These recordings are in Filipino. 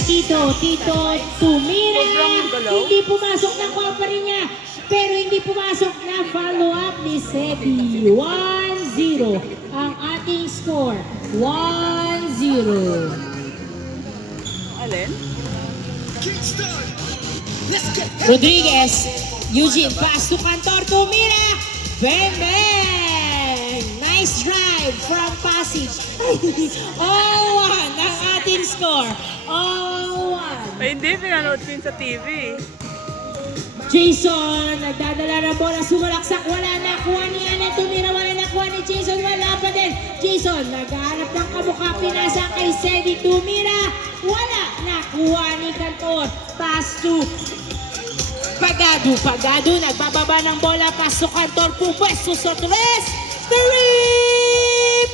kay Tito. Tito tumira. Hindi pumasok na kuha pa rin niya. Pero hindi pumasok na follow up ni Sebi. 1-0 ang ating score. 1-0. Alin? Rodriguez. Eugene. Pass to Cantor. Tumira. Bang, bang. Nice drive from Pasig. 0-1 ang ating score. 0-1. Ay, hindi. Pinanood ko yun sa TV. Jason, nagdadala ng bola, sumalaksak, wala nakuha ni Anet, tumira, wala nakuha ni Jason, wala pa din. Jason, naghahanap ng kamukha, pinasa kay Sedi, tumira, wala nakuha ni Cantor. Pass to Pagado, nagbababa ng bola, pass to Cantor, pupwesto sa 3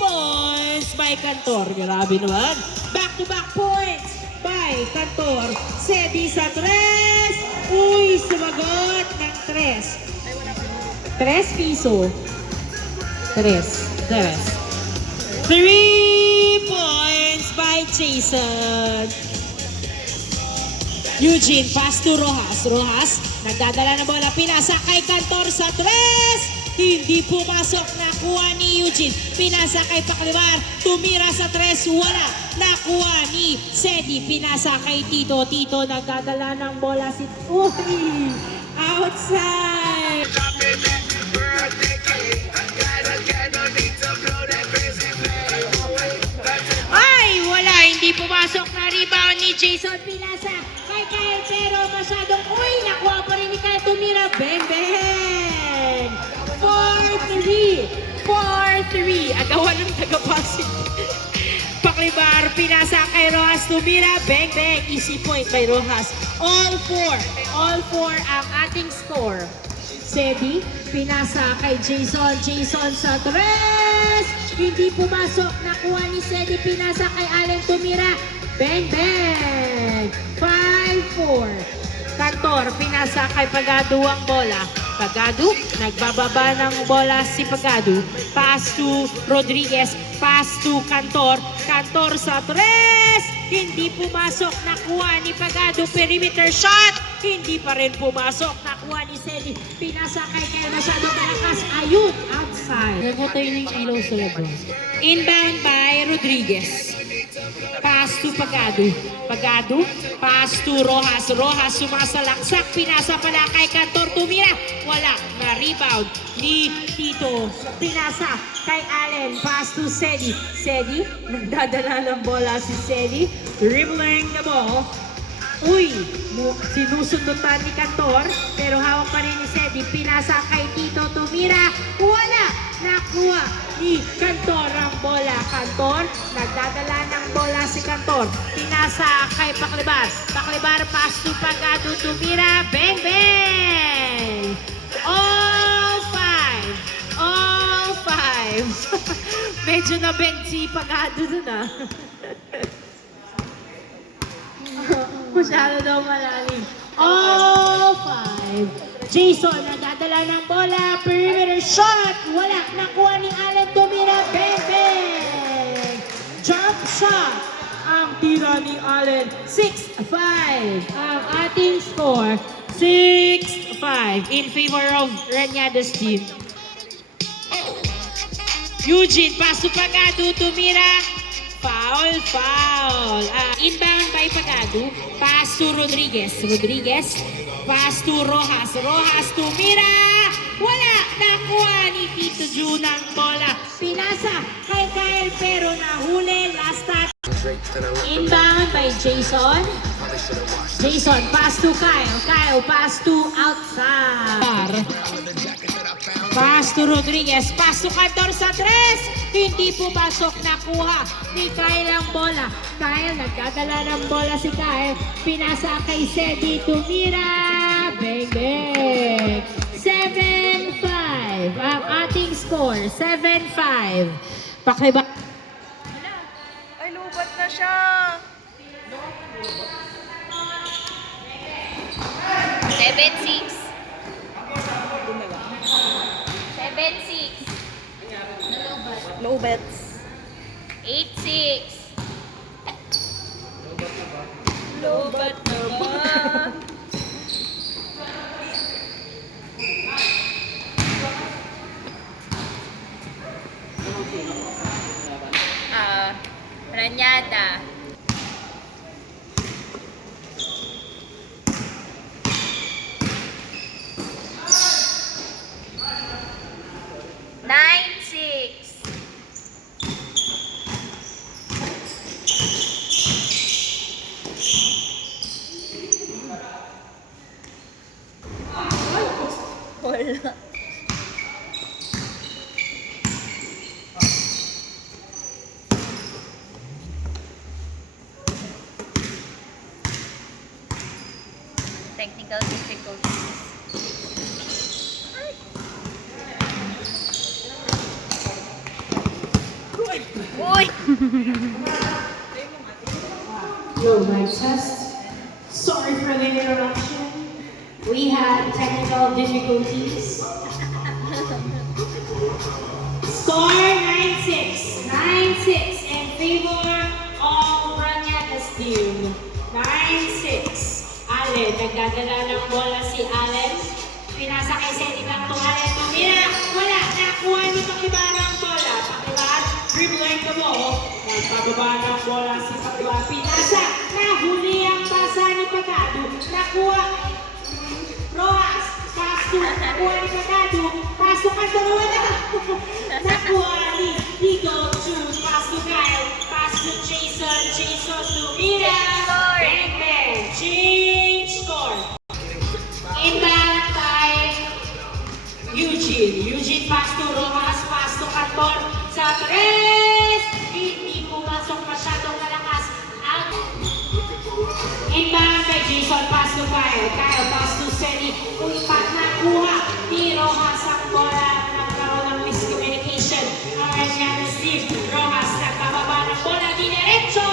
points by Cantor. Grabe naman. Back-to-back points by Cantor. Sedi sa 3. Uy, sumagot ng 3. 3 piso. 3 points by Jason. Eugene, pass to Rojas. Rojas, nagdadala ng bola, pinasa kay Cantor sa 3. Hindi pumasok, nakuha ni Eugene. Pinasa kay Paclivar, tumira sa 3, wala. Nakuha ni Sedi, pinasa kay Tito. Tito, nagdadala ng bola si... Uy! Outside! Ay! Wala! Hindi pumasok na rebound ni Jason. Pinasa kay Kyle, pero masyadong... Uy! Nakuha pa rin ni Kyle. Tumira. Bang! Bang! 4-3. Agawan ng taga-Pasig. Paclivar, pinasa kay Rojas, tumira, bang bang, easy point by Rojas. All four ang ating score. Sebi, pinasa kay Jason, Jason sa 3. Hindi pumasok, nakuha ni Sebi, pinasa kay Allen, tumira, bang bang. 5-4. Cantor, pinasa kay Pagado ang bola. Pagado, nagbababa ng bola si Pagado. Pass to Rodriguez, pass to Cantor. Cantor sa 3. Hindi pumasok, nakuha ni Pagado. Perimeter shot, hindi pa rin pumasok. Nakuha ni Sedi. Pinasa kay Kyle, masyadong malakas. Ayun, outside. Nagutay ng ilaw sa labas. Inbound by Rodriguez. Pass to Pagado. Pagado, pass to Rojas. Rojas sumasalaksak. Pinasa pala kay Cantor. Tumira. Wala. Na rebound ni Tito. Pinasa kay Allen. Pass to Sedi. Sedi, nagdadala ng bola si Sedi. Dribbling the ball. Uy, sinusundutan ni Cantor. Pero hawak pa rin ni Sedi. Pinasa kay Tito. Tumira. Wala. Nakuha ni Cantor ang bola. Cantor, nagdadala ng bola si Cantor. Pinasa kay Paclivar. Paclivar, pass to Pagado. Tumira. Bang, bang! All five. Medyo na-bang si Pagado dun ah. Masyado daw malalim. All 5. Jason, nagdadala ng bola. Perimeter shot. Wala. Nakuha ni Allen. Tumira. Bang, bang. Jump shot. Ang tira ni Allen. 6-5. Ang ating score. 6-5. In favor of Reñado's team. Eugene, pass to Pagado. Tumira. Foul. Inbound by Pagado. Pass to Rodriguez. Rodriguez. Pass to Rojas. Rojas tumira. Wala. Nakuha ni Tito Jun ang bola. Pinasa kay Kyle pero nahuli. Last touch. Inbound by Jason. Jason, pass to Kyle. Kyle, pass to outside. Pass to Rodriguez. Pass to Cantor sa 3. Hindi pumasok, nakuha ni Kyle ang bola. Kyle, nagdadala ng bola si Kyle. Pinasa kay Sedi, tumira. Bang, bang. 7-5 ang ating score. 7-5. Pakliba. Ay, lubat na siya. 7-6. 7-6. Low bets. 8-6. technical difficulties. Uy! Low mic test. Sorry for the interruption. We had technical difficulties. Score 9-6. 9-6 in favor of Ranyatas team. 9-6. Allen, nagdadala ng bola si Allen. Pinasa kay Sedi Bangto. Allen, tumira. Wala. Nakuha ni Pakibar ang bola. Pakibar, dribbling the ball. Nagpababa ng bola si Pakibar. Pinasa. Nahuli ang basa ni Pagado. Nakuha. Rojas. Pasto. Nakuha ni Pagado. Pasto ka dalawa na. Nakuha ni Eagle to Pasto Kyle. Pasto Jason. Jason tumira. Bang bang. Change score. Inbound by Eugene. Eugene pass to Rojas, pass to Cantor sa tres. Hindi pumasok masyadong malakas. Out. Inbound by Jason, pass to Kyle. Kyle, pass to Seni. Ulipat na kuha ni Rojas ang bola. Nagkaroon ng miscommunication. Ang Ryan Steve. Rojas nagkababa ng bola. Dinerecho.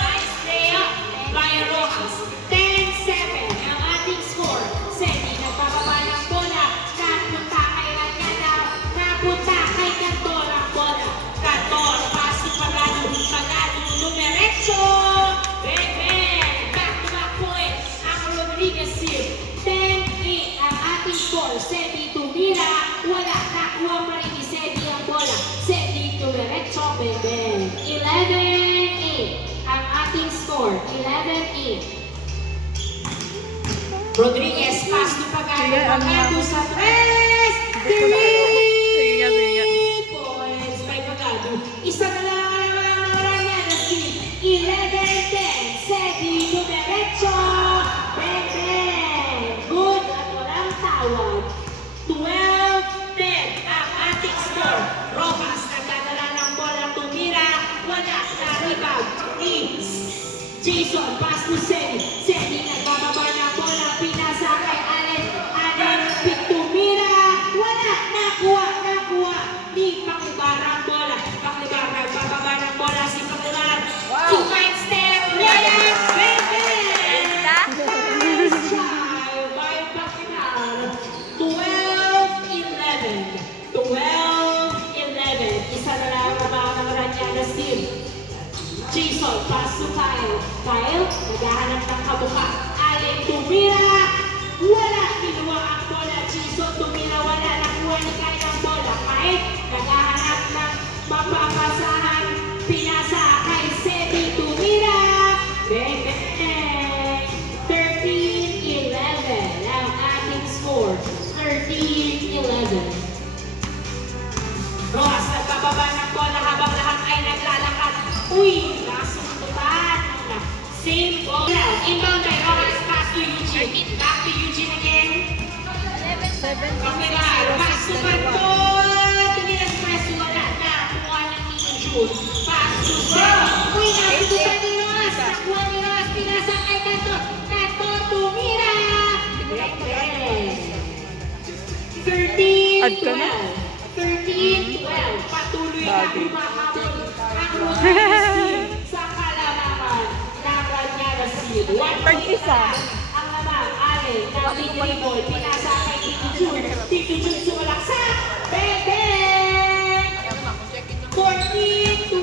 Nice play up by Rojas. 10-7 ang ating score. Seni nagpapaba ng bola. Napunta kay Ranyada. Napunta kay Cantor ang bola. Cantor, pass to Pagado. Pagado, numerecho. Bang, bang. Back-to-back points ang Rodriguez team. 10-8 ang ating score. Seni tumira. Wala. Nakuha pa rin ni Seni ang bola. Seni numerecho. Bang, bang. 11-8 ang ating score. 11-8. Rodriguez, pass to Pagado. Pagado sa tres! Sige nga. 3 points by Pagado. Isa na lang ang Ranyadas team. 11-10. Sedi Dumerecho. Bang, bang. Good at walang tawad. 12-10 ang ating score. Rojas nagdadala ng bola tumira. Wala na rebound ni Jason, pass to Sedi. Sedi nagbababa ng bola. Pinasa kay Allen. Allen, tumira. Wala. Nakuha. Ni Pakibar ang bola. Pakibar nagbababa ng bola. Si Pakibar. Wow. 2-5 step. Ryan, baby! Ganda. Nice try by Pakibar. 12-11. 12-11. Isa na lang ang mga ng Ranyadas team. Jason, pass to Kyle. Kyle, naghahanap ng kabuka. Allen, tumira. Wala. Kinuha ang bola. Jason, tumira. Wala. Nakuha ni Kyle ang bola. Kyle, naghahanap ng mapapasahan. Pinasa kay Sedi, tumira. Bang, bang. 13-11 ang ating score. 13-11. Rojas, nagpababa ng bola habang lahat ay naglalakad. Uy, nasuntutan. Same ball. Inbound by Rojas, pass to Eugene. Back to Eugene again. 11-7. Okay ba? Pass to Cantor. Tumilas press, wala na. Kuha ng Nino June. Pass to Seth. Uy, nasuntutan ni Rojas. Nakuha ni Rojas. Pinasa kay Cantor. Cantor, tumira. Add ka na? 13-12. Patuloy na humahabol ang Rodriguez team sa kalamangan ng Ranyadas team. Tag-isa. Ang naman, Allen, na dribble, pinasa kay Tito Jun. Tito Jun sumalaksak. Bebe! 14-12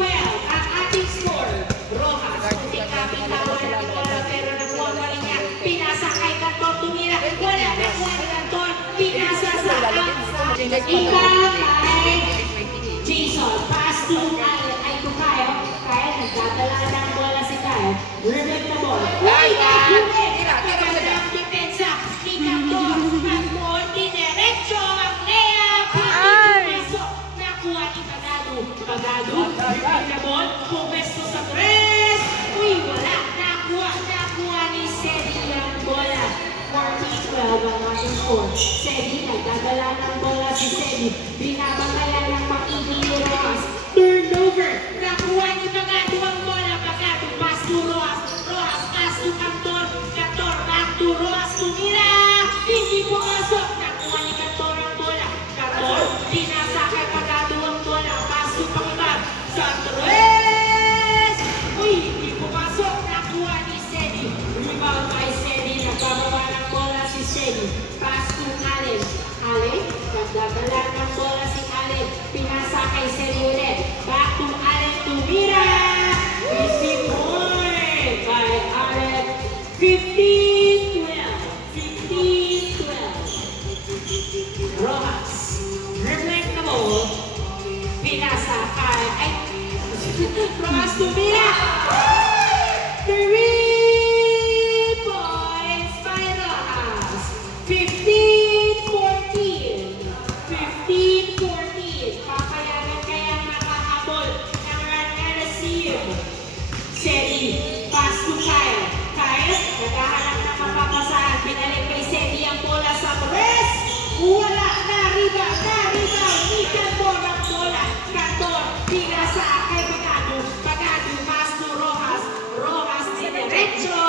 ang ating score. Rojas, kunting kapitawan ng bola pero nakuha pa rin niya. Pinasa kay Cantor, tumira. Wala, nakuha ni Cantor. Pinasa sa Inbound by Jason. Pass to Kyle. Kyle, nagdadala ng bola si Kyle. Dribble the ball. Uy, nahuli! Magandang depensa ni Cantor. Cantor, dinerecho ang layup. Hindi pumasok. Nakuha ni Pagado. Pagado, dribble the ball. Pumesto sa tres. Uy, wala. Nakuha ni Sedi ang bola. 14-12 ang ating score. Sedi, nagdadala ng bola si Sedi. Binabangayan ng makinig ni Rojas. Turnover. Nakuha ni Pagado ang bola. Pagado, pass to Rojas. Rojas, pass to Cantor. Cantor, back to Rojas. Tumira. Nagdadala ng bola si Allen. Pinasa kay Serione. Back to Allen tumira. Easy point by Allen. 15-12. 15-12. Rojas. Dribbling the ball. Pinasa kay... Ay! Rojas tumira. 3 points by Rojas. 15-14. 15-14. Papayagan kayang makahabol ng run and receive. Sedi, pass to Kyle. Kyle, naghahanap ng mapapasahan. Binalik kay Sedi ang bola sa press. Wala na, rebound. Ni Cantor ang bola. Cantor, pinasa kay Pagado. Pagado, pass to Rojas. Rojas, diretso.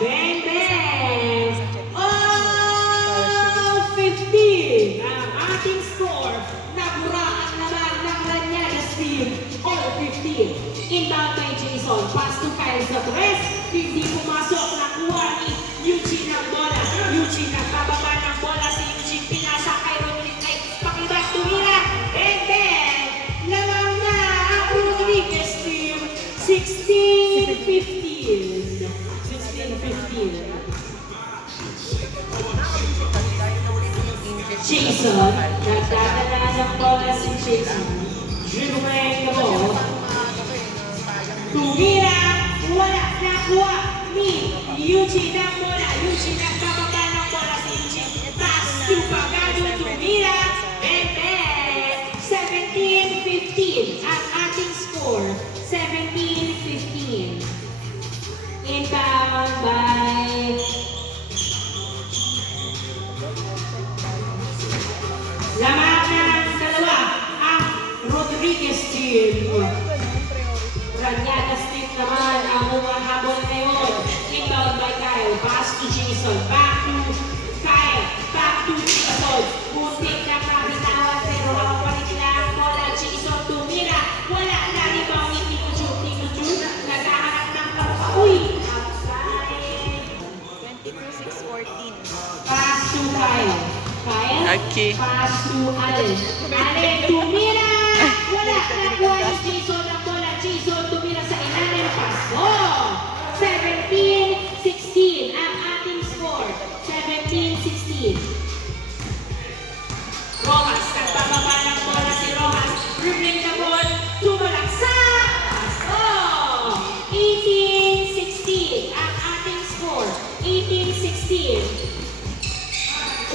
Bang, bang. Oh, 15. Ang ating score. Naguraan naman ng Raniagas team. All 15. Inbound kay Jason. Pass to Kyle sa press. Hindi pumasok. Nakuha ni Eugene ang bola. Eugene nagbababa ng bola. Si Eugene pinasa kay Rodriguez. Ay, pakibag tumira. And then, lamang na ang Rodriguez team. 16-15. 16-15. Jason, nagdadala ng bola si Jason. Dribbling the ball. Tumira, wala, nakuha ni Eugene ang bola. Eugene nagbababa ng bola si Eugene. Pass to Pagado, tumira, and then 17-15 ang ating score. 17-15. Inbound by lamang ng dalawa ang Rodriguez team. Raniagas team naman ang humahabol ngayon. Inbound by Kyle. Pass to Jason. Back to Kyle. Back to Jason. Muntik na mabitawan pero hawapalit lang ang bola. Jason tumira. Wala na rebound ni Tito Jun. Naghahanap ng pagpa. Uy! Outside. 22-6-14. Pass to Kyle. Kyle. Okay. Pass to Allen. Allen tumira. Wala. Nakuha ni Jason ang bola. Jason tumira sa ilalim. Paso. 17-16 ang ating score. 17-16. Rojas. Nagbababa ng bola si Rojas. Dribbling the ball. Tumalaksak. Paso. 18-16 ang ating score. 18-16.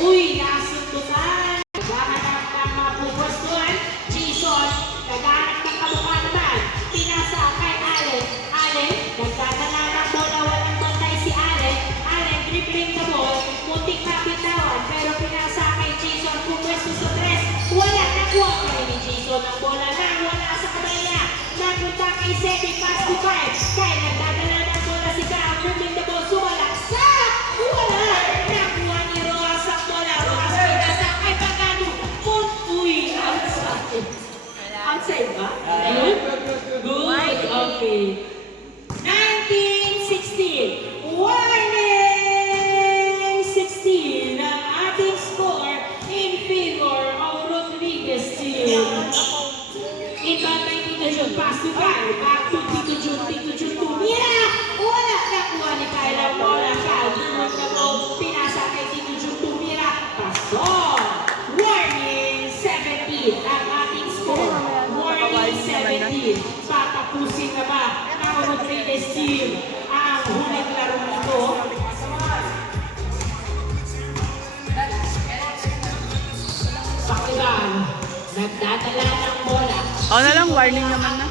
Uy, nasundutan. Naghahanap ng mapupwestuhan. Jason, naghahanap ng kamukha naman. Pinasa kay Allen. Allen, nagdadala ng bola. Walang bantay si Allen. Allen, dribbling the ball. Muntik mabitawan, pero pinasa kay Jason. Pupwesto sa tres. Wala, nakuha kay ni Jason ang bola na wala sa kanila. Napunta kay Sedi, pass to Kyle. Kyle, nagdadala ng bola si Kyle. Dribbling the ball, sumalaksak. Wala, nakuha ni Rojas ang bola. Rojas, pinasa kay Pagano. Uy, outside. Outside ba? Good? Good, okay. 19-16. Warning! 16 ang ating score in favor of Rodriguez team. Inbound kay Tito Jun. Pass to Kyle. Back to Tito Jun. Tito Jun tumira. Wala. Nakuha ni Kyle ang bola. Kyle, dribbling the ball. Pinasa kay Tito Jun. Tumira. Paso. Warning! 17 ang ating score. Warning 17. Tatapusin na ba ng Rodriguez team ang huling laro nito? Pakiban, nagdadala ng bola. Ako na lang, warning naman na.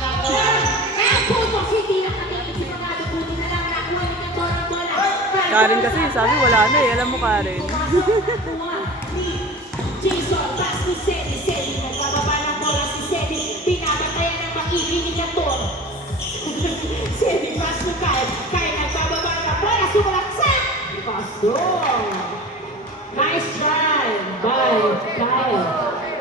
Karen kasi, sabi wala na eh. Alam mo Karen. Jason, pass to Sedi. Sedi, nagbababa ng bola si Sedi. Pinapatayan ng pag-ibig ni Cantor. Sedi, pass to Kyle. Kyle, nagbababa ng bola. Sumalaksak! Pasto! Nice try by Kyle.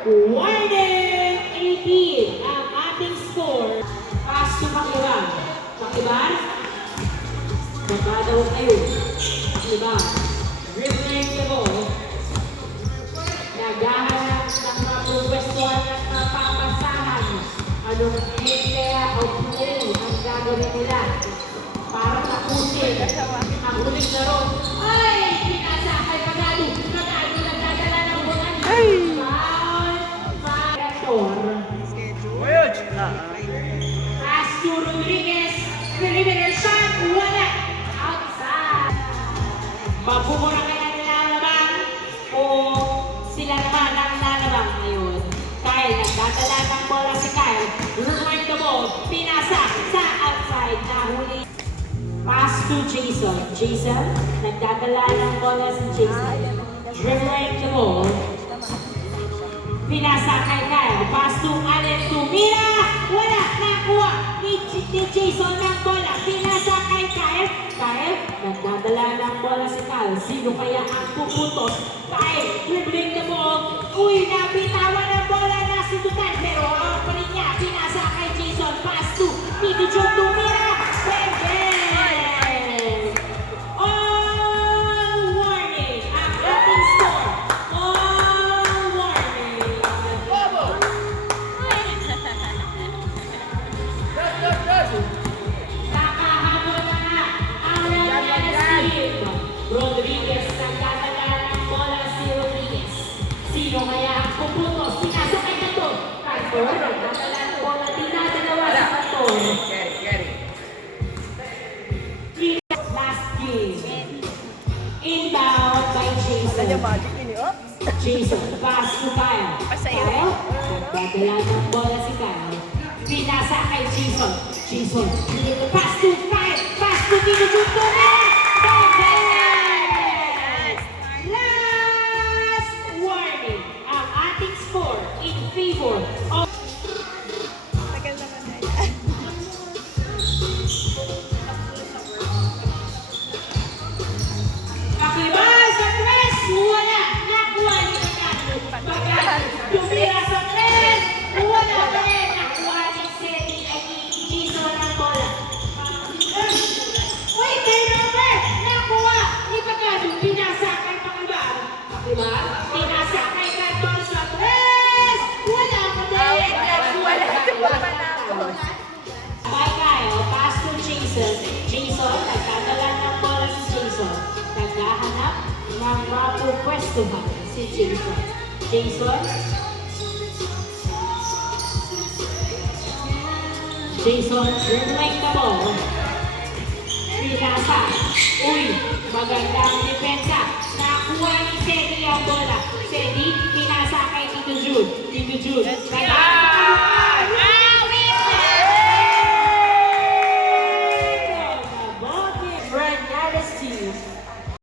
Warning 18 ang ating score. Pass to Pakiban. Pakiban? Baba daw kayo. Pakiban. Dribbling the ball. Naghahanap Masyadong hit kaya o play ang gagawin nila. Para tapusin ang huling laro. Ay! Pinasakay Pagado. Pagado nagdadala ng bunga. Ay! Pass to Rodriguez. Perimeter shot. Wala. Outside. Mabumura kaya nilalabang o sila naman ang lalabang ngayon. Kyle, nagdadala ng bola si Kyle. Rewind the ball. Pinasa sa outside. Nahuli. Pass to Jason. Jason, nagdadala ng bola si Jason. Dribbling the ball. Pinasa kay Kyle. Pass to Allen Tumira. Wala. Nakuha ni Jason ng bola. Pinasa kay Kyle. Kyle, nagdadala ng bola si Kyle. Sino kaya ang puputos? Kyle, dribbling the ball. Uy, nabitawan ng bola na sundutan. Pero ang pa rin niya. Pinasa kay Jason. Pass to Tito John Tumira. Pwede! All warning. Ang ating score. All warning. Nakahabol na nga ang Real team. Rodriguez nagdadala ng bola si Rodriguez. Sino kaya ang puputos? Pinasa kay Canton. Canton nagdadala ng bola. Dinadalawa sa Canton. Last game. Inbound by Jason. Magic ini, oh. Jason, pass to Kyle. Kyle, nagdadala ng bola si Kyle. Pinasa kay Jason. Jason, pass to Kyle. Pass to Tito Junto. Last warning. Ang ating score in favor of Tagal naman na yan. Pakibas sa tres. Wala. Nakuha ni Pagado. Pagado. Tumira sa tres. Wala pa rin. Nakuha ni Seti ay ni Jason ang bola. Uy, turnover! Nakuha ni Pagado. Pinasa kay Pakibas. Pakibas. Pinasa kay Canton sa tres. Wala pa rin. Wala ito pa manapos. By Kyle, pass to Jason. Jason, nagdadala ng bola si Jason. Naghahanap ng mapupwestuhan si Jason. Jason. Jason, dribbling the ball. Pinasa. Uy, magandang depensa. Nakuha ni Sedi ang bola. Sedi, pinasa kay Tito Jude. Tito Jude.